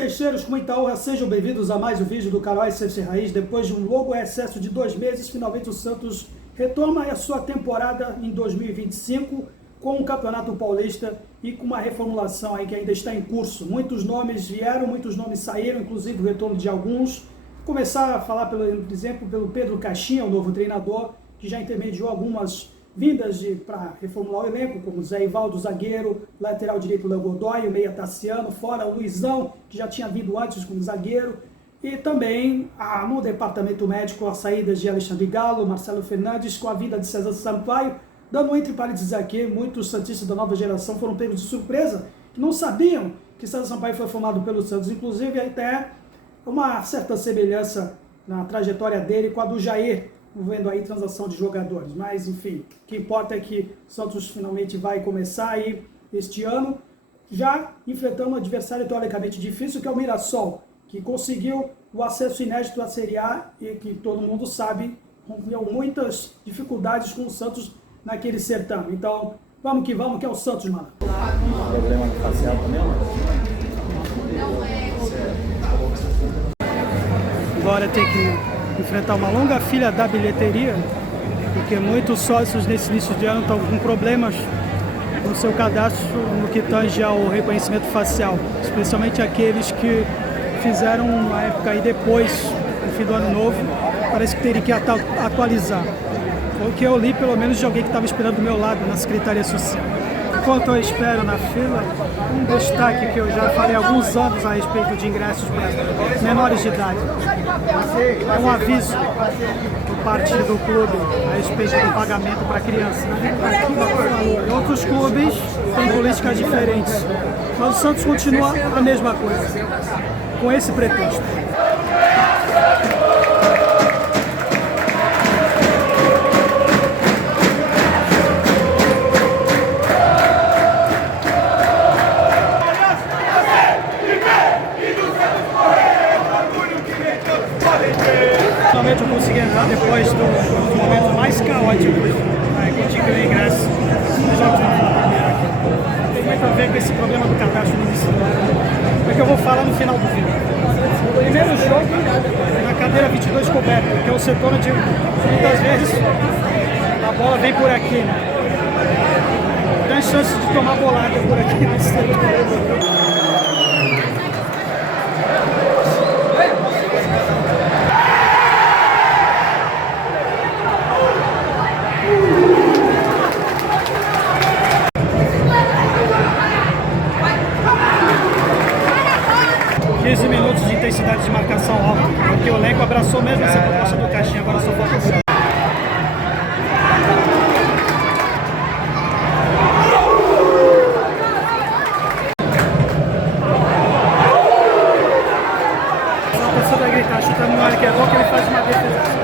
peixeiros, com muita honra, sejam bem-vindos a mais um vídeo do canal SFC Raiz. Depois de um longo recesso de 2 meses, finalmente o Santos retoma a sua temporada em 2025 com o Campeonato Paulista e com uma reformulação aí que ainda está em curso. Muitos nomes vieram, muitos nomes saíram, inclusive o retorno de alguns. Começar a falar, por exemplo, pelo Pedro Caixinha, o novo treinador, que já intermediou algumas vindas para reformular o elenco, como Zé Ivaldo, zagueiro, lateral direito Léo Godoy, o meia Tassiano, fora o Luizão, que já tinha vindo antes como zagueiro, e também no departamento médico as saídas de Alexandre Galo, Marcelo Fernandes, com a vinda de César Sampaio, dando entre parênteses aqui, muitos santistas da nova geração foram pegos de surpresa, que não sabiam que César Sampaio foi formado pelo Santos, inclusive até uma certa semelhança na trajetória dele com a do Jair, vendo aí transação de jogadores, mas enfim, o que importa é que o Santos finalmente vai começar aí este ano, já enfrentando um adversário teoricamente difícil, que é o Mirassol, que conseguiu o acesso inédito à Série A e que todo mundo sabe, rompeu muitas dificuldades com o Santos naquele certame. Então, vamos, que é o Santos, mano. Problema facial também, Agora tem que enfrentar uma longa fila da bilheteria, porque muitos sócios nesse início de ano estão com problemas no seu cadastro no que tange ao reconhecimento facial, especialmente aqueles que fizeram uma época aí depois do fim do ano novo, parece que teria que atualizar. Foi o que eu li, pelo menos, de alguém que estava esperando do meu lado na Secretaria Social. Enquanto eu espero na fila, um destaque que eu já falei há alguns anos a respeito de ingressos para menores de idade. É um aviso por parte do clube a respeito do pagamento para criança. Em outros clubes têm políticas diferentes, mas o Santos continua a mesma coisa, com esse pretexto. Finalmente eu consegui entrar depois dos momentos mais caóticos, conseguir o ingresso dos jogos da primeira aqui. Tem muito a ver com esse problema do cadastro no início do ano, que eu vou falar no final do vídeo. O primeiro jogo na cadeira 22 coberta, que é o setor onde muitas vezes a bola vem por aqui, né? Tem chance de tomar bolada por aqui nesse setor. Minutos de intensidade de marcação alta, porque o elenco abraçou mesmo essa proposta do Caixinha, agora só falta o a pessoa vai gritar, chutando no ar que é bom, que ele faz uma defesa.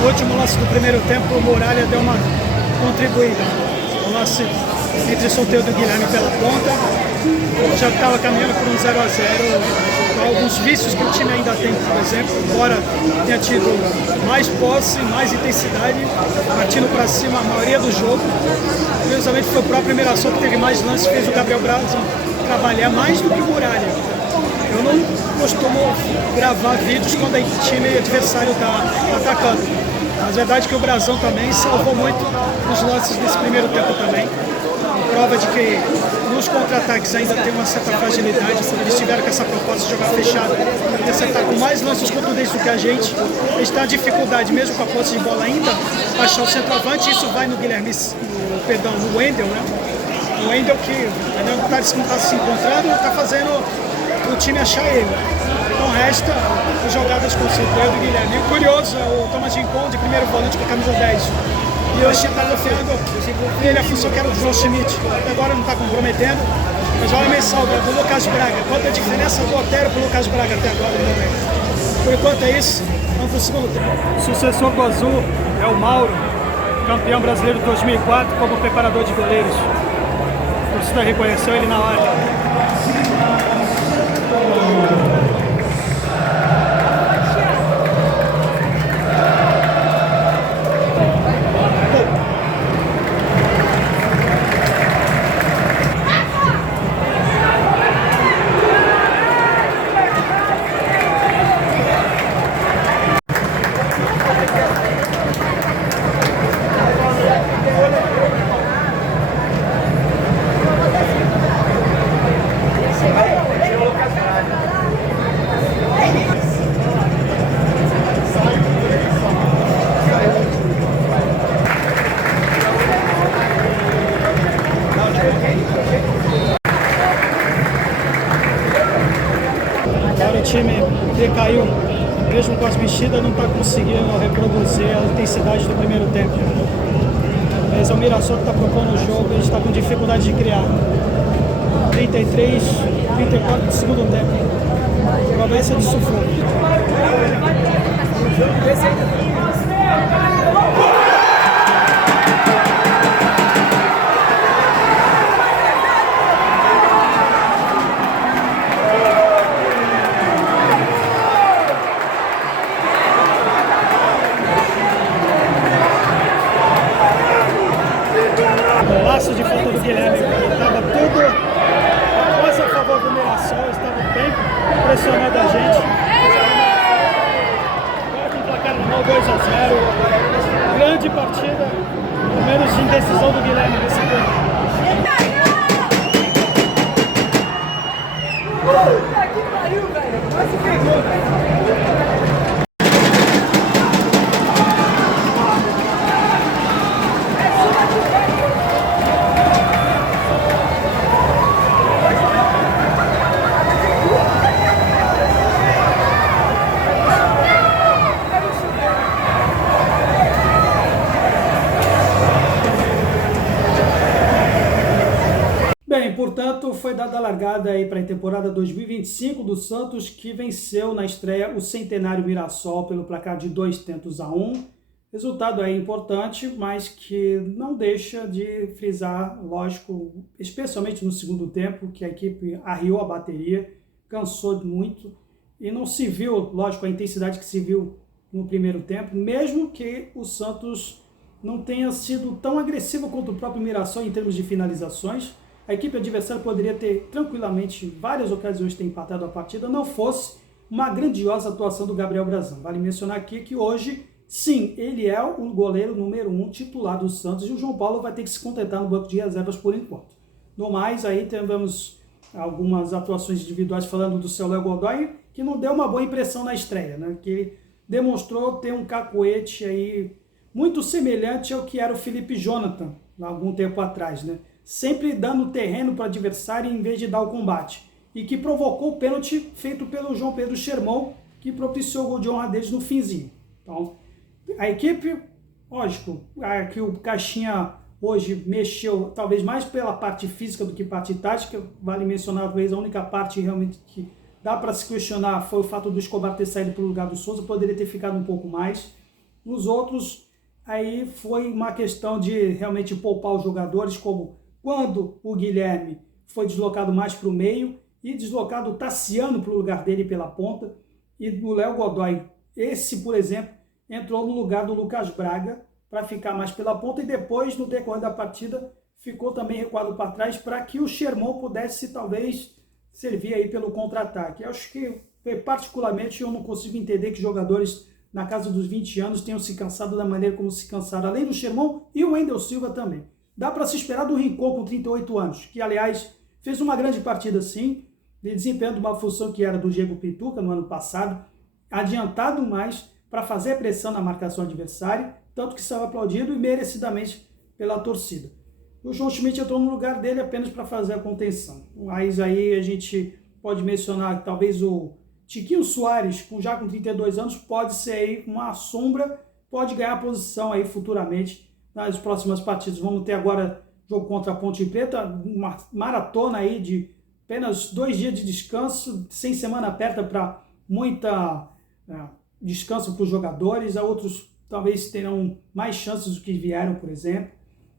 No último lance do primeiro tempo, o Muralha deu uma contribuída. O lance entre Soteldo e Guilherme pela ponta, já estava caminhando por um 0-0. Alguns vícios que o time ainda tem, por exemplo, embora tenha tido mais posse, mais intensidade, partindo para cima a maioria do jogo. Curiosamente foi o próprio Mirassol que teve mais lances, fez o Gabriel Brasil trabalhar mais do que o Muralha. Eu não costumo gravar vídeos quando o time adversário está atacando. Mas a verdade é que o Brasão também salvou muito os lances desse primeiro tempo também. prova de que nos contra-ataques ainda tem uma certa fragilidade. Eles tiveram com essa proposta de jogar fechado, de acertar com mais lances contundentes do que a gente. A gente está dificuldade, mesmo com a posse de bola ainda, achar o centroavante. Isso vai no no Wendel, né? O Wendel que ainda não está se encontrando, está fazendo o time achar ele. Então resta as jogadas com o Centeio do Guilherme. E o curioso é o Thomas Rincon, de primeiro volante com a camisa 10. E hoje está confiando nele a função que era o João Schmidt. Até agora não está comprometendo. Mas olha a mensagem do Lucas Braga. Quanto a diferença do Otero para o Lucas Braga até agora no momento. Por enquanto é isso. Vamos para o segundo tempo. O sucessor do Azul é o Mauro, campeão brasileiro de 2004 como preparador de goleiros. A torcida reconheceu ele na hora. Agora o time decaiu, mesmo com as mexidas, não está conseguindo reproduzir a intensidade do primeiro tempo. Mas é o Mirassol que está propondo o jogo, a gente está com dificuldade de criar. 33, 34 do segundo tempo. Promessa de sufoco. Golaço de falta do Guilherme, estava tudo quase a favor do Mirassol, estava bem pressionado a gente. Agora com o placar na mão, 2-0. Grande partida, pelo menos de indecisão do Guilherme nesse tempo. Puta que pariu, velho! Quase pegou, velho! Portanto, foi dada a largada aí para a temporada 2025 do Santos, que venceu na estreia o Centenário Mirassol pelo placar de 2-1. Resultado aí importante, mas que não deixa de frisar, lógico, especialmente no segundo tempo, que a equipe arriou a bateria, cansou muito e não se viu, lógico, a intensidade que se viu no primeiro tempo, mesmo que o Santos não tenha sido tão agressivo quanto o próprio Mirassol em termos de finalizações. A equipe adversária poderia ter tranquilamente várias ocasiões de ter empatado a partida, não fosse uma grandiosa atuação do Gabriel Brazão. Vale mencionar aqui que hoje, sim, ele é o goleiro número 1 titular do Santos e o João Paulo vai ter que se contentar no banco de reservas por enquanto. No mais, aí tivemos algumas atuações individuais falando do seu Léo Godoy, que não deu uma boa impressão na estreia, né? Que demonstrou ter um cacoete aí muito semelhante ao que era o Felipe Jonathan, há algum tempo atrás, né? Sempre dando terreno para o adversário em vez de dar o combate, e que provocou o pênalti feito pelo João Pedro Schermão, que propiciou o gol de honra deles no finzinho. Então, a equipe, lógico, que o Caixinha hoje mexeu talvez mais pela parte física do que parte tática. Vale mencionar, talvez, a única parte realmente que dá para se questionar foi o fato do Escobar ter saído para o lugar do Souza, poderia ter ficado um pouco mais. Nos outros, aí foi uma questão de realmente poupar os jogadores, como quando o Guilherme foi deslocado mais para o meio e deslocado o Tassiano para o lugar dele pela ponta, e o Léo Godoy, esse, por exemplo, entrou no lugar do Lucas Braga para ficar mais pela ponta, e depois, no decorrer da partida, ficou também recuado para trás para que o Schermão pudesse, talvez, servir aí pelo contra-ataque. Acho que, particularmente, eu não consigo entender que jogadores na casa dos 20 anos tenham se cansado da maneira como se cansaram, além do Schermão e o Wendel Silva também. dá para se esperar do Rincon com 38 anos, que aliás fez uma grande partida sim, desempenhando uma função que era do Diego Pituca no ano passado, adiantado mais para fazer pressão na marcação adversária, tanto que saiu aplaudido e merecidamente pela torcida. O João Schmidt entrou no lugar dele apenas para fazer a contenção. Mas aí a gente pode mencionar que talvez o Tiquinho Soares, já com 32 anos, pode ser aí uma sombra, pode ganhar posição aí futuramente nas próximas partidas. Vamos ter agora jogo contra a Ponte Preta, uma maratona aí de apenas 2 dias de descanso, sem semana aperta para muita descanso para os jogadores, outros talvez terão mais chances do que vieram, por exemplo.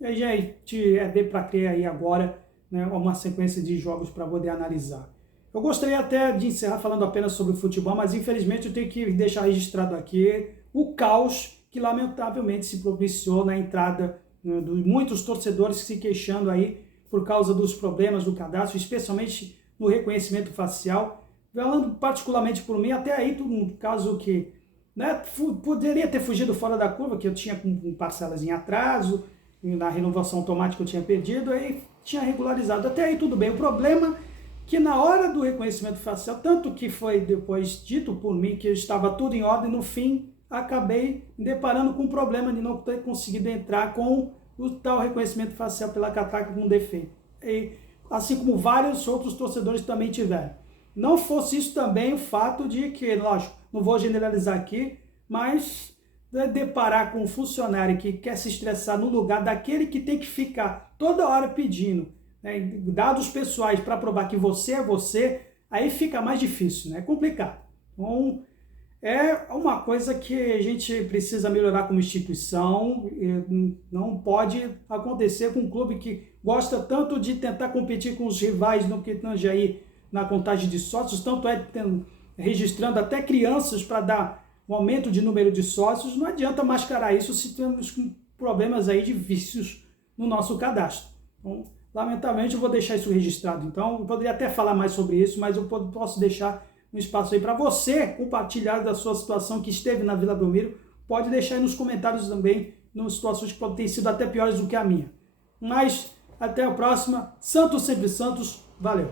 E aí a gente vê para criar aí agora, né, uma sequência de jogos para poder analisar. Eu gostaria até de encerrar falando apenas sobre o futebol, mas infelizmente eu tenho que deixar registrado aqui o caos que lamentavelmente se propiciou na entrada, né, de muitos torcedores se queixando aí por causa dos problemas do cadastro, especialmente no reconhecimento facial. Falando particularmente por mim, até aí, um caso que, né, poderia ter fugido fora da curva, que eu tinha com parcelas em atraso, na renovação automática eu tinha perdido, aí tinha regularizado. Até aí tudo bem. O problema é que na hora do reconhecimento facial, tanto que foi depois dito por mim que estava tudo em ordem, no fim acabei me deparando com o problema de não ter conseguido entrar com o tal reconhecimento facial pela catraca com defeito. E, assim como vários outros torcedores também tiveram. Não fosse isso também o fato de que, lógico, não vou generalizar aqui, mas deparar com um funcionário que quer se estressar no lugar daquele que tem que ficar toda hora pedindo, né, dados pessoais para provar que você é você, aí fica mais difícil, né? É complicado. Então, é uma coisa que a gente precisa melhorar como instituição. Não pode acontecer com um clube que gosta tanto de tentar competir com os rivais no que tange aí na contagem de sócios, tanto registrando até crianças para dar um aumento de número de sócios. Não adianta mascarar isso se temos problemas aí de vícios no nosso cadastro. Então, lamentavelmente eu vou deixar isso registrado. Então, eu poderia até falar mais sobre isso, mas eu posso deixar um espaço aí para você compartilhar da sua situação que esteve na Vila Belmiro. Pode deixar aí nos comentários também, nas situações que podem ter sido até piores do que a minha. Mas, até a próxima. Santos sempre Santos. Valeu!